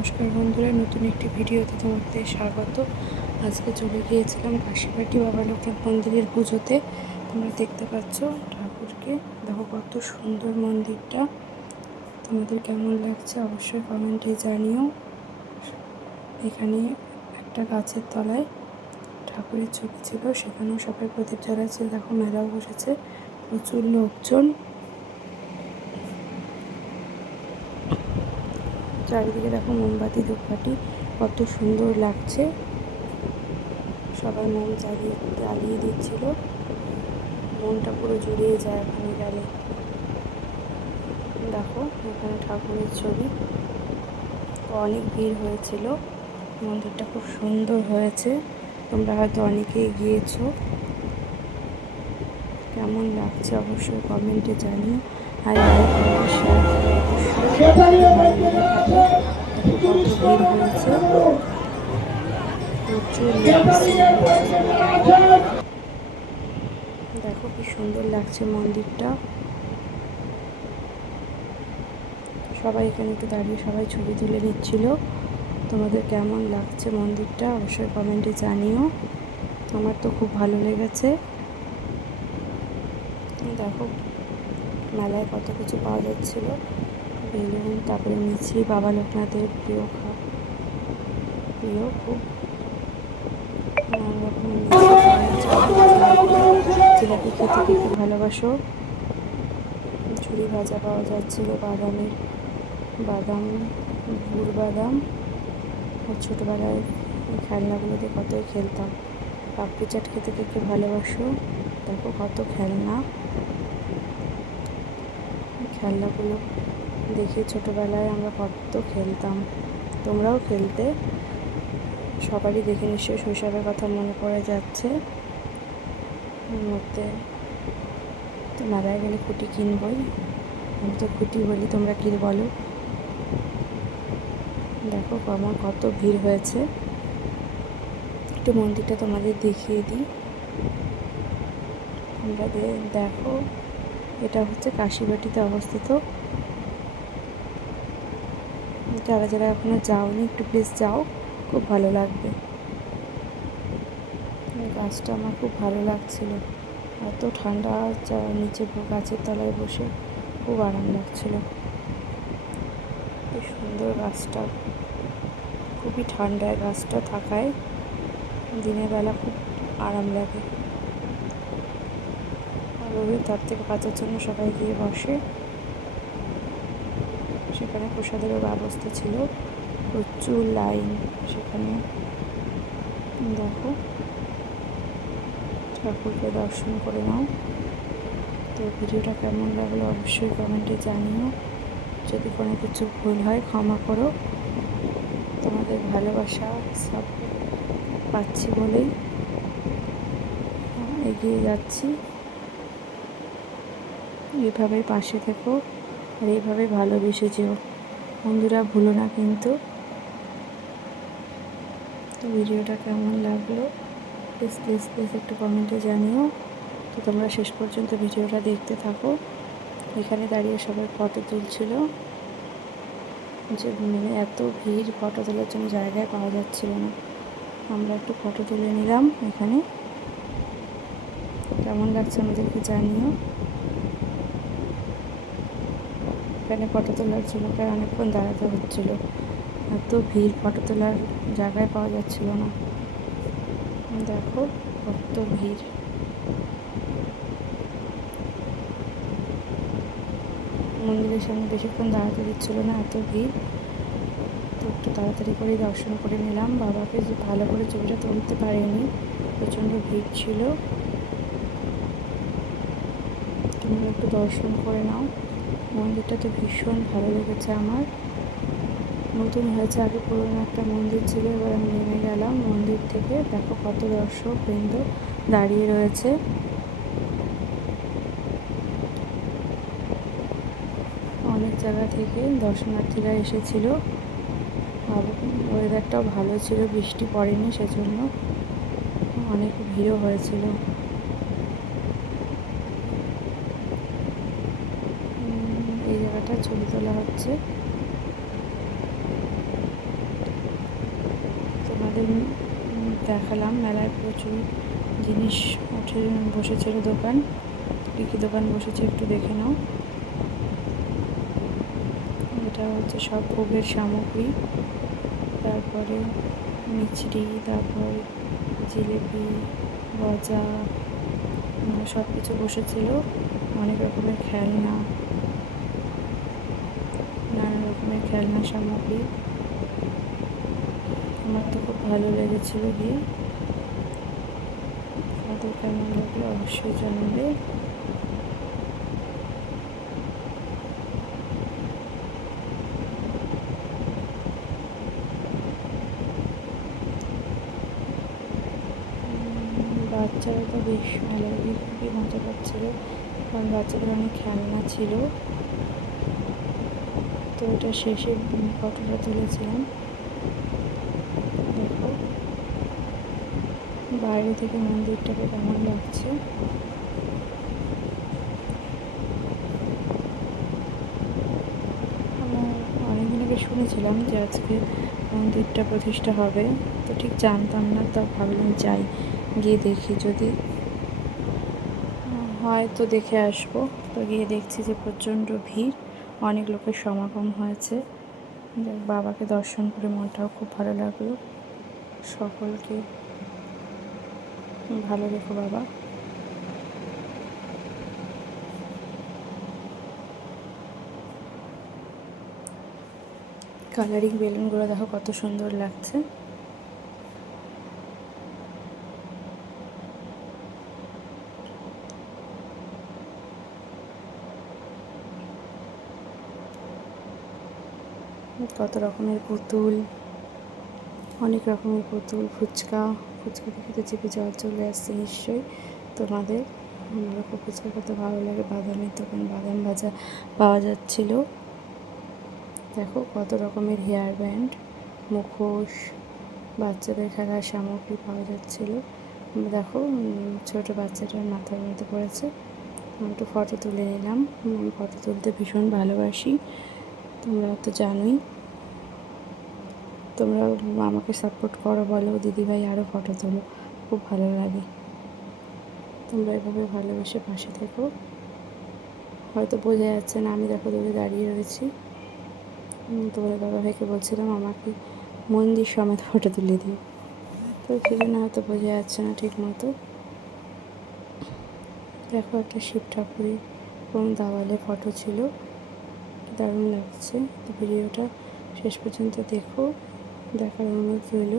নমস্কার বন্ধুরা, নতুন একটি ভিডিওতে তোমাদের স্বাগত। আজকে চলে গিয়েছিলাম কাশীবাটি বাবা লোকনাথ মন্দিরের পুজোতে। তোমরা দেখতে পাচ্ছ ঠাকুরকে, দেখো কত সুন্দর মন্দিরটা। তোমাদের কেমন লাগছে অবশ্যই কমেন্টে জানিও। এখানে একটা গাছের তলায় ঠাকুরের ছবি ছিল, সেখানেও সবাই প্রদীপ জ্বালাচ্ছে। দেখো মেলাও বসেছে, প্রচুর লোকজন। চারিদিকে দেখো মোমবাতি ধূপকাঠি, কত সুন্দর লাগছে। সবাই মোম জ্বালিয়ে দিচ্ছিল, মনটা পুরো জুড়িয়ে যায় ওখানে গেলে। দেখো এখানে ঠাকুরের ছবি, অনেক ভিড় হয়েছিল। মন্দিরটা খুব সুন্দর হয়েছে, তোমরা হয়তো অনেকেই গিয়েছো। কেমন লাগছে অবশ্যই কমেন্টে জানিও, আর লাইক করো, শেয়ার করো অবশ্যই। ভালো লেগে থাকে। দেখো কত ভিড় হয়েছে, প্রচুর দেখো কি সুন্দর লাগছে মন্দিরটা। সবাই এখানে একটু দাঁড়িয়ে সবাই ছবি তুলে নিচ্ছিল। তোমাদের কেমন লাগছে মন্দিরটা অবশ্যই কমেন্টে জানিও। আমার তো খুব ভালো লেগেছে। দেখো মেলায় কত কিছু পাওয়া যাচ্ছিল, বেলুন, তারপরে মিছি, বাবা লোকনাথের প্রিয় খুব নানা রকমের জিলাপি খেতে কে ভালোবাসো। ঝুড়ি ভাজা পাওয়া যাচ্ছিল, বাদাম, গুড় বাদাম। ছোটোবেলায় খেলনাগুলোতে কতই খেলতাম। পাপড়ি চাট খেতে কে ভালোবাসো। দেখো কত খেলনাগুলো দেখে ছোটোবেলায় আমরা কত খেলতাম, তোমরাও খেলতে। সবারই দেখে নিশ্চয়ই শৈশবের কথা মনে পড়ে যাচ্ছে। মধ্যে তো মেলায় গেলে খুঁটি কিনবই, আমি তো খুঁটি বলি, তোমরা কি বলো। দেখো আমার কত ভিড় হয়েছে। একটু মন্দিরটা তোমাদের দেখিয়ে দিই। তোমরা দেখো, এটা হচ্ছে কাশীবাটিতে অবস্থিত। যারা যারা এখনো যাওনি একটু প্লিজ যাও, খুব ভালো লাগবে। গাছটা আমার খুব ভালো লাগছিল, এত ঠান্ডা, নিচে গাছের তলায় বসে খুব আরাম লাগছিল। খুব সুন্দর গাছটা, খুবই ঠান্ডায় গাছটা থাকায় দিনের বেলা খুব আরাম লাগে। আর রোদের তার থেকে বাঁচার জন্য সবাই গিয়ে বসে। সেখানে প্রসাদেরও ব্যবস্থা ছিল, প্রচুর লাইন সেখানে। দেখো ঠাকুরকে দর্শন করে নাও। তো ভিডিওটা কেমন লাগলো অবশ্যই কমেন্টে জানিও। যদি কোনো কিছু ভুল হয় ক্ষমা করো। তোমাদের ভালোবাসা সব পাচ্ছি বলেই এগিয়ে যাচ্ছি। এইভাবেই পাশে থেকো আর এইভাবেই ভালোবেসে যেও বন্ধুরা, ভুলো না কিন্তু। তো ভিডিওটা কেমন লাগলো প্লিজ প্লিজ প্লিজ একটু কমেন্টে জানিও। তো তোমরা শেষ পর্যন্ত ভিডিওটা দেখতে থাকো। এখানে দাঁড়িয়ে সবাই ফটো তুলছিল, যে মানে এত ভিড়, ফটো তোলার জন্য জায়গায় পাওয়া যাচ্ছিল না। আমরা একটু ফটো তুলে নিলাম এখানে। কেমন লাগছে আমাদেরকে জানিও। এখানে ফটো তোলার জন্য প্রায় অনেকক্ষণ দাঁড়াতে হচ্ছিলো, এত ভিড়, ফটো তোলার জায়গায় পাওয়া যাচ্ছিল না। দেখো কত ভিড়। মন্দিরের সামনে বেশিক্ষণ দাঁড়াতে দিচ্ছিল না, এত ভিড়। তো একটু তাড়াতাড়ি করেই দর্শন করে নিলাম বাবাকে, যে ভালো করে ছবিটা তুলতে পারিনি, প্রচণ্ড ভিড় ছিল। তোমরা একটু দর্শন করে নাও। মন্দিরটা তো ভীষণ ভালো লেগেছে আমার। নতুন হয়েছে, আগে পুরোনো একটা মন্দির ছিল, এবার আমি নেমে গেলাম মন্দির থেকে। দেখো কত দর্শক বৃন্দ দাঁড়িয়ে রয়েছে। অনেক জায়গা থেকে দর্শনার্থীরা এসেছিল। আর ওয়েদারটাও ভালো ছিল, বৃষ্টি পড়েনি, সেজন্য অনেক ভিড়ও হয়েছিল। এই জায়গাটা ছবি তোলা হচ্ছে। তোমাদের দেখালাম। মেলায় প্রচুর জিনিস উঠে বসেছিল, দোকান, কী কী দোকান বসেছে একটু দেখে নাও। এটা হচ্ছে সব ভোগের সামগ্রী, তারপরে মিছরি, তারপর জিলেপি, গজা, সব কিছু বসেছিল। অনেক রকমের খেলনা, নানা রকমের খেলনা সামগ্রী। আমার তো খুব ভালো লেগেছিলো গিয়ে। তাদের কেমন লাগলো অবশ্যই জানাবে। বাচ্চারা তো বেশ মেলায় গিয়ে খুবই মজা পাচ্ছিল, কারণ বাচ্চাদের অনেক খেলনা ছিল। তো এটা শেষে ফটোটা তুলেছিলাম। দেখো বাইরে থেকে মন্দিরটাকে কেমন লাগছে। আমরা অনেকদিন আগে শুনেছিলাম যে আজকে মন্দিরটা প্রতিষ্ঠা হবে, তো ঠিক জানতাম না, তা ভাবলাম যাই, গিয়ে দেখি, যদি হয় তো দেখে আসবো। তো গিয়ে দেখছি যে প্রচণ্ড ভিড়, অনেক লোকের সমাগম হয়েছে। বাবাকে দর্শন করে মনটাও খুব ভালো লাগলো। সকলকে ভালো রেখো বাবা। কালারিং বেলুনগুলো দেখো কত সুন্দর লাগছে। কত রকমের পুতুল, অনেক রকমের পুতুল, ফুচকা দেখে তো চেপে জল চলে আসছে নিশ্চয়ই তোমাদের। আমারও খুব ফুচকা খেতে ভালো লাগে। বাদামের দোকান, বাদাম ভাজা পাওয়া যাচ্ছিল। দেখো কত রকমের হেয়ার ব্যান্ড, মুখোশ, বাচ্চাদের খেলার সামগ্রী পাওয়া যাচ্ছিল। দেখো ছোটো বাচ্চাটার মাথার মধ্যে পড়েছে। আমি একটু ফটো তুলে নিলাম। আমি ফটো তুলতে ভীষণ ভালোবাসি, তোমরা তো জানোই। তোমরা আমাকে সাপোর্ট করো, বলো দিদিভাই আরও ফটো তোলো, খুব ভালো লাগে। তোমরা এভাবে ভালোবেসে পাশে থেকো। হয়তো বোঝা যাচ্ছে না, আমি দেখো দূরে দাঁড়িয়ে রয়েছি। তোমাদের দাদাভাইকে বলছিলাম আমাকে মন্দির সমেত ফটো তুলে দিই, তো সেই জন্য হয়তো বোঝা যাচ্ছে না ঠিক মতো। দেখো একটা শিব ঠাকুরের এবং দেওয়ালে ফটো ছিল, দারুণ লাগছে। তো ভিডিওটা শেষ পর্যন্ত দেখো, দেখার অনুরোধ রইল।